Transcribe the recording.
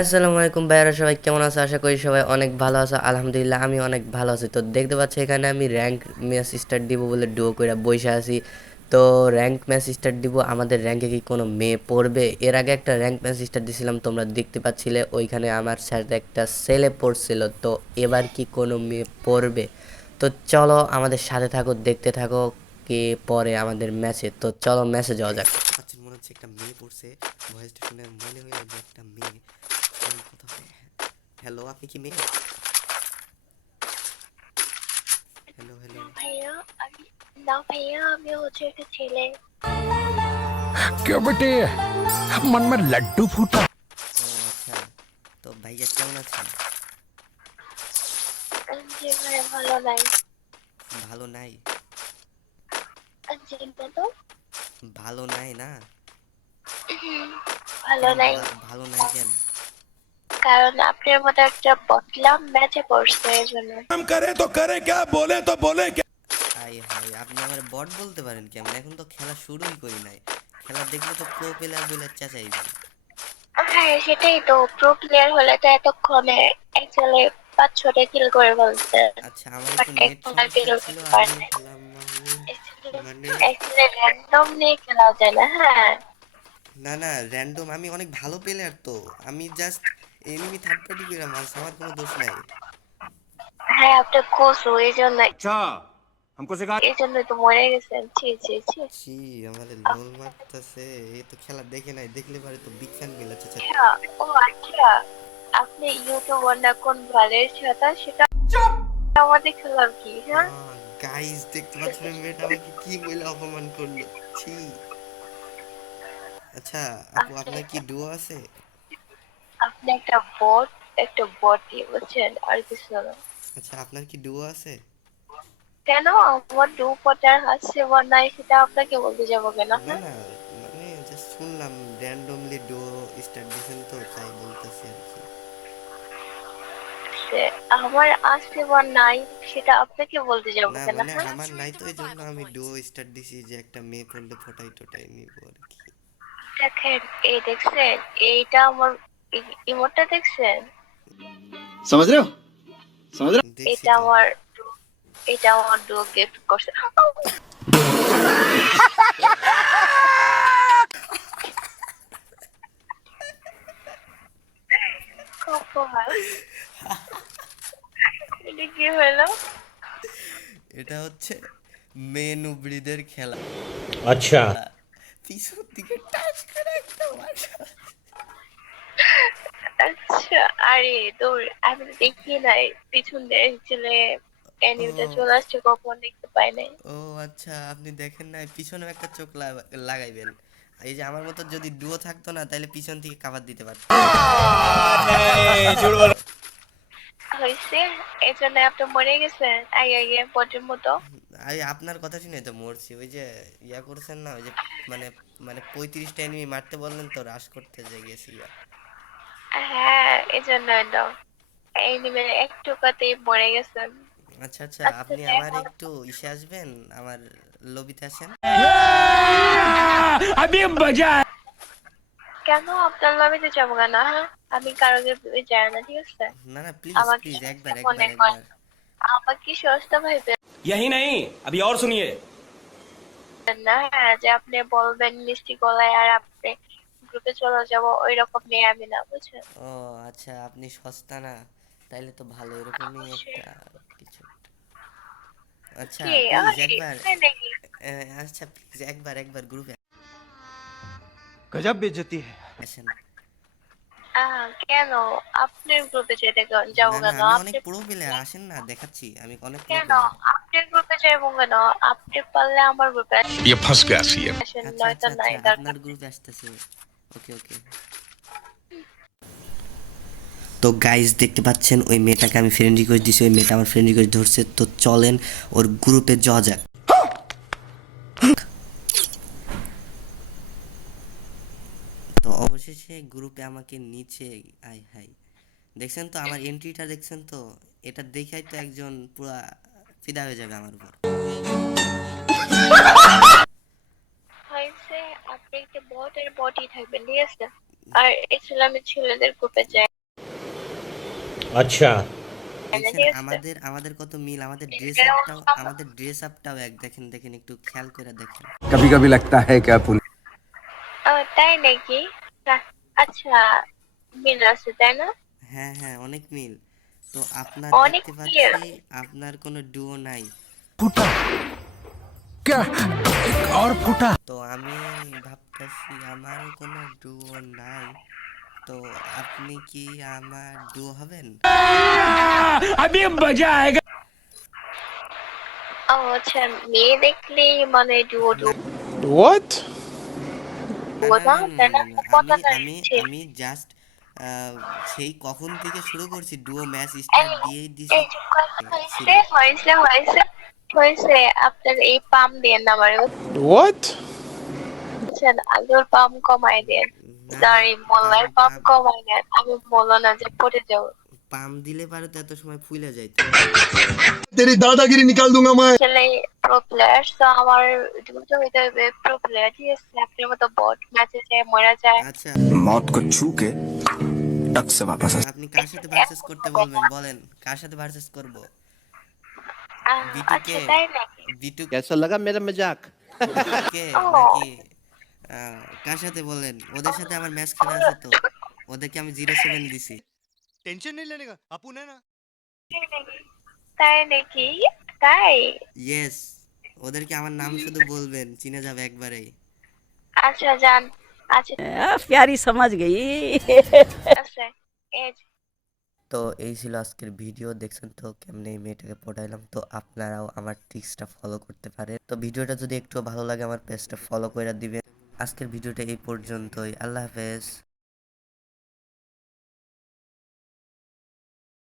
আসসালামু আলাইকুম ভাইয়ারা, সবাই কেমন আছো? আশা করি সবাই অনেক ভালো আছো। আলহামদুলিল্লাহ আমি অনেক ভালো আছি। তো দেখতে পাচ্ছ, এখানে আমি র্যাঙ্ক ম্যাচ স্টার্ট দিব বলে ডুয়ো করে বসে আছি। তো র্যাঙ্ক ম্যাচ স্টার্ট দিব, আমাদের র্যাঙ্কে কি কোনো মেয়ে পড়বে? এর আগে একটা র্যাঙ্ক ম্যাচ স্টার্ট দিছিলাম, তোমরা দেখতে পাচ্ছিলে, ওইখানে আমার সাথে একটা ছেলে পড়ছিল। তো এবার কি কোনো মেয়ে পড়বে? তো চলো আমাদের সাথে থাকো, দেখতে থাকো কে পরে আমাদের ম্যাচে তো চলো ম্যাচে যাওয়া যাক। পাচ্ছেন মনে হচ্ছে একটা মেয়ে পড়ছে। ভয়েসটা শুনে মনে হইল যে একটা মেয়ে। হ্যালো আপনি কি মেয়ে হ্যালো হ্যালো ভাইয়া আমি না ভাইয়া আমি হচ্ছে একটা ছেলে क्यों बेटे मन में लड्डू फूटा ও আচ্ছা তো ভাইয়া কেমন আছেন জি ভাইয়া ভালো নাই ভালো নাই জি না তো ভালো নাই না ভালো নাই ভা- ভালো নাই কেন কারণ আপনার মতো একটা বদলাম ম্যাচে পড়ছে এর জন্য করে তো করে কে বলে তো বলে কে হাই আপনি আমার বট বলতে পারেন কি? আমরা এখন তো খেলা শুরুই করি নাই। খেলা দেখলে তো প্রো প্লেয়ার বলে চাচাইবেন হ্যাঁ সেটাই তো। প্রো প্লেয়ার হলে তো এতক্ষণে অ্যাকচুয়ালি পাঁচ ছটা কিল করে বলছে আচ্ছা আমার তো নেট ছিল মানে- খেলা হ্যাঁ। না না র্যান্ডম আমি অনেক ভালো প্লেয়ার তো। আমি জাস্ট এনিমি থার্ড পার্টি করে মারছি আমার কোনো দোষ নাই হ্যাঁ আপনার কোচও এই জন্য अच्छा हमको सिखा এই জন্য তো মরে গেছেন ছি ছি ছি ছি আমাদের লোল মারতেছে এই তো খেলা দেখে নাই দেখলে পারে তো বিগ ফ্যান মিলে আচ্ছা আচ্ছা ও আচ্ছা আপনি ইউটিউবার না কোন ভালের সাথে সেটা আমাদের খেলাম কি হ্যাঁ গাইস দেখতে পাচ্ছেন মেয়েটা আমাকে কি বলে অপমান করলো ছি আচ্ছা আপু আপনার কি ডুও আছে আপনি একটা বট একটা বটি বুঝছেন আর কিছু না। আচ্ছা আপনার কি আছে? কেন? আমার দু পটার হাসছে বা নাই সেটা আপনাকে বলতে যাব কেন? না না মানে জাস্ট শুনলাম র্যান্ডমলি স্টার্ট দিয়েছেন তো তাই বলতেছি আর কি। আমার আসছে বা নাই সেটা আপনাকে বলতে যাব কেন? মানে আমার নাই তো আমি ডুও স্টার্ট দিছি যে একটা মেয়ে পড়লে ফোটাই টোটাই নিব আর কি। দেখেন এই দেখছেন এইটা আমার ইমোটটা দেখছেন? সমাজ রেও সমাজ রেও এটা আমার এটা আমার ডুয়ো গিফট করছে। এটা কি এটা হচ্ছে মেন উবড়িদের খেলা। আচ্ছা। পিছন দিকে টাচ করে একটা আরে আমি তো দেখি নাই। পিছন দেখছিলে অ্যানিমেটা চলে আসছে কখন দেখতে পাই নাই। ও আচ্ছা আপনি দেখেন না পিছনে একটা চোখ লাগাইবেন। এই যে আমার মতো যদি ডুও থাকতো না তাহলে পিছন থেকে কাভার দিতে পারতো হয়েছে এই জন্য আপনি মরে গেছেন আগে আগে পটের মতো। আমি আপনার কথা শুনে তো মরছি। ওই যে ইয়া করছেন না ওই যে মানে মানে পঁয়ত্রিশটা এনিমি মারতে বললেন তো রাশ করতে যে গেছি। হ্যাঁ এই জন্য একদম এই নিবে একটু কথাই মরে গেছেন আচ্ছা আচ্ছা আচ্ছা, আপনি দেখো। আমার একটু ইসে আসবেন আমার লবিতে আসেন अभी मजा কেন আপনার লবিতে যাবো কেন হ্যাঁ আমি কারোকে যাই না ঠিক আছে না না প্লিজ আমাকে প্লিজ একবার মনে একবার হয়। একবার আমাকে সস্তা ভাইবেন यही नहीं अभी और सुनिए না হ্যাঁ যে আপনি বলবেন মিষ্টি গলায় আর আপনি গ্রুপে চলে যাব ওই রকম নেই আমি না বুঝছেন? ও আচ্ছা আপনি সস্তা না তাইলে তো ভালো এরকমই একটা কিছু আচ্ছা একবার আচ্ছা প্লিজ একবার একবার গ্রুপে গজব বেজতি আসেন। কেন? আপনার গ্রুপে যেতে যাব কেন? অনেক আসেন না দেখাচ্ছি আমি অনেক কেন? আপনার গ্রুপে যাব কেন? আপনি পারলে আমার গ্রুপে আসেন আচ্ছা, আচ্ছা, নয়তো আচ্ছা, নাই আপনার গ্রুপে আসতেছে। ওকে ওকে তো গাইস দেখতে পাচ্ছেন, ওই মেয়েটাকে আমি ফ্রেন্ড রিকোয়েস্ট দিছি, ওই মেয়েটা আমার ফ্রেন্ড রিকোয়েস্ট ধরছে। তো চলেন, ওর গ্রুপে যাওয়া যাক। তো অবশেষে গ্রুপে আমাকে নিচে, আই হাই। দেখছেন তো, আমার এন্ট্রিটা দেখছেন তো? এটা দেখাই তো একজন পুরা ফিদা হয়ে যাবে আমার উপর। একটা বট আর থাকবে ঠিক আছে? আর ইসলামের ছেলেদের গ্রুপে যায়। আচ্ছা। হ্যাঁ, আমাদের আমাদের কত মিল আমাদের ড্রেস আপটাও আমাদের ড্রেস আপটাও এক দেখেন দেখেন একটু খেয়াল করে দেখেন। কবি কবি লাগতা হ্যায় কি আপনি তাই নাকি? আচ্ছা মিল আছে তাই না? হ্যাঁ হ্যাঁ অনেক মিল। তো আপনার অনেক আপনার কোনো ডুও নাই। क्या एक और फूटा তো আমি ভাবতেছি আমার কোনো ডুও নাই তো আপনি কি আমার ডুও হবেন अभी मजा आएगा ও আচ্ছা মেয়ে দেখলেই মানে ডুও ডুও What? ডুও না তাই না আমি কথা আমি হচ্ছে আমি জাস্ট সেই কখন থেকে শুরু করছি ডুও ম্যাচ স্টার্ট দিয়েই দিছি এই চুপ কর। হয়েছে হয়েছে হয়েছে হয়েছে আপনার এই পাম দেন আমার What? বুঝছেন আলুর পাম কমাই দেন সরি মোল্লার পাম কমাই দেন আমি বলো না যে পড়ে যাবো পাম দিলে পারে তো এত সময় ফুলে যাইতো तेरी दादागिरी निकाल दूंगा मैं আসলে প্রো প্লেয়ার তো আমার দুটো হইতে হবে প্রো প্লেয়ার ঠিক আছে আপনার মতো বট ম্যাচে যায় মরা যায় আচ্ছা मौत को छू के टक से वापस आ আপনি কার সাথে ভার্সেস করতে বলবেন বলেন কার সাথে ভার্সেস করব আহ, বিটুকে। আচ্ছা তাই নাকি বিটু कैसा लगा मेरा मजाक কে নাকি আহ, কার সাথে বলেন ওদের সাথে আমার ম্যাচ খেলা আছে তো ওদেরকে আমি জিরো সেভেন দিছি टेंशन नहीं लेने का अपन है ना তাই নাকি তাই ইয়েস ওদেরকে আমার নাম শুধু বলবেন চিনে যাবে একবারেই আচ্ছা যান আচ্ছা प्यारी समझ गई আছে এই যে। তো এই ছিল আজকের ভিডিও। দেখছেন তো কেমনে মেয়েটাকে পটাইলাম। তো আপনারাও আমার ট্রিক্সটা ফলো করতে পারে তো ভিডিওটা যদি একটু ভালো লাগে, আমার পেজটা ফলো করে দিবেন। আজকের ভিডিওটা এই পর্যন্তই। আল্লাহ হাফেজ।